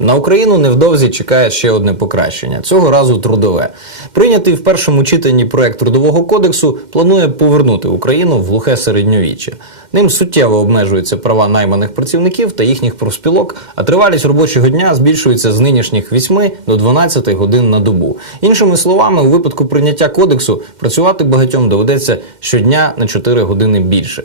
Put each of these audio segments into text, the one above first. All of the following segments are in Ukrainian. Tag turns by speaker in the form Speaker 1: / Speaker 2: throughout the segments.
Speaker 1: На Україну невдовзі чекає ще одне покращення цього разу трудове. Прийнятий в першому читанні проект трудового кодексу планує повернути Україну в глухе середньовіччя. Ним суттєво обмежуються права найманих працівників та їхніх профспілок, а тривалість робочого дня збільшується з нинішніх 8 до 12 годин на добу. Іншими словами, у випадку прийняття кодексу працювати багатьом доведеться щодня на 4 години більше.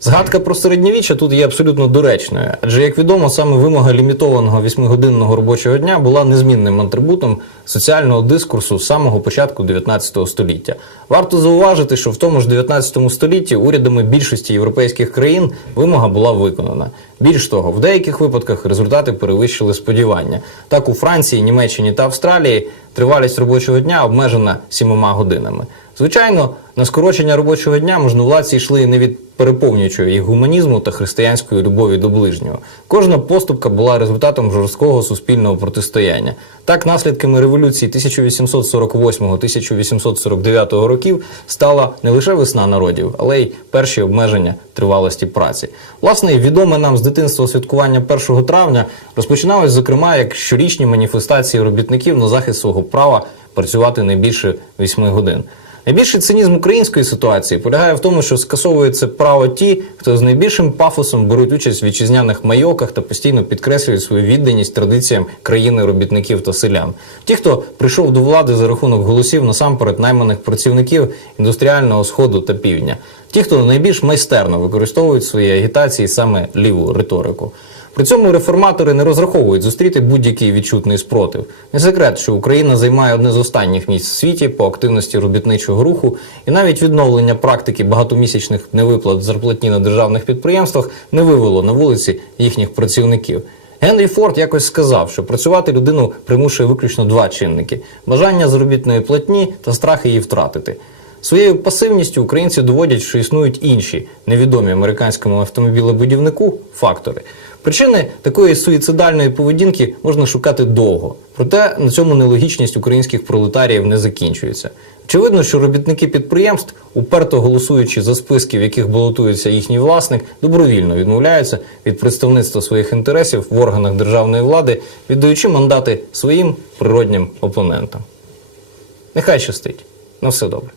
Speaker 1: Згадка про середньовіччя тут є абсолютно доречною, адже, як відомо, саме вимога лімітованого восьмигодинного робочого дня була незмінним атрибутом соціального дискурсу з самого початку 19 століття. Варто зауважити, що в тому ж 19 столітті урядами більшості європейських країн вимога була виконана. Більш того, в деяких випадках результати перевищили сподівання. Так у Франції, Німеччині та Австралії тривалість робочого дня обмежена сімома годинами. Звичайно, на скорочення робочого дня можновладці йшли не від переповнюючого їх гуманізму та християнської любові до ближнього. Кожна поступка була результатом жорсткого суспільного протистояння. Так, наслідками революції 1848-1849 років стала не лише весна народів, але й перші обмеження тривалості праці. Власне, відоме нам з дитинства святкування 1 травня розпочиналось, зокрема, як щорічні маніфестації робітників на захист свого права працювати не більше 8 годин. Найбільший цинізм української ситуації полягає в тому, що скасовують це право ті, хто з найбільшим пафосом беруть участь в вітчизняних майовках та постійно підкреслюють свою відданість традиціям країни робітників та селян. Ті, хто прийшов до влади за рахунок голосів насамперед найманих працівників індустріального сходу та півдня. Ті, хто найбільш майстерно використовують в своїй агітації саме ліву риторику. При цьому реформатори не розраховують зустріти будь-який відчутний спротив. Не секрет, що Україна займає одне з останніх місць в світі по активності робітничого руху, і навіть відновлення практики багатомісячних невиплат зарплатні на державних підприємствах не вивело на вулиці їхніх працівників. Генрі Форд якось сказав, що працювати людину примушує виключно два чинники: бажання заробітної платні та страх її втратити. Своєю пасивністю українці доводять, що існують інші невідомі американському автомобілебудівнику фактори. Причини такої суїцидальної поведінки можна шукати довго, проте на цьому нелогічність українських пролетаріїв не закінчується. Очевидно, що робітники підприємств, уперто голосуючи за списки, в яких балотується їхній власник, добровільно відмовляються від представництва своїх інтересів в органах державної влади, віддаючи мандати своїм природнім опонентам. Нехай щастить. На все добре.